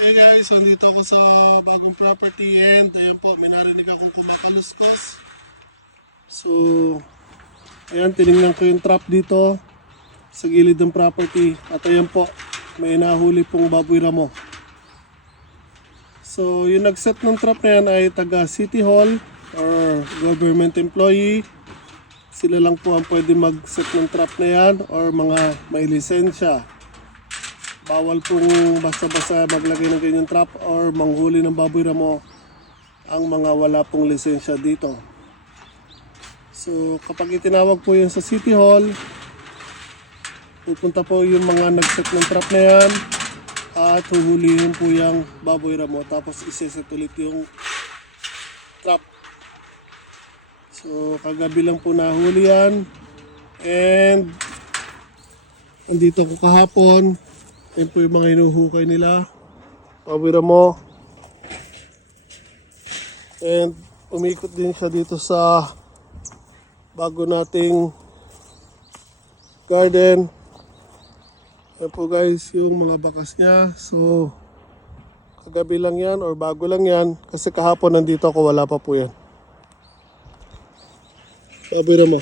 Hey guys, andito ako sa bagong property and ayan po, may narinig akong kumakaluskos. So, ayan, tinignan ko yung trap dito sa gilid ng property. At ayan po, may nahuli pong baboy ramo. So, yung nag-set ng trap na yan ay taga City Hall or government employee. Sila lang po ang pwede mag-set ng trap na yan or mga may lisensya. Bawal pong basta-basta maglagay ng ganyan trap or manghuli ng baboy ramo ang mga wala pong lisensya dito. So kapag itinawag po yun sa City Hall, pupunta po yung mga nag-set ng trap na yan at huhulihin po yung baboy ramo tapos iseset ulit yung trap. So kagabi lang po nahuli yan and andito ko kahapon. Yan po yung mga hinuhukay nila. Baboy ramo. And umikot din siya dito sa bago nating garden. Yan po guys yung mga bakas niya. So kagabi lang yan or bago lang yan. Kasi kahapon nandito ako, wala pa po yan. Baboy ramo.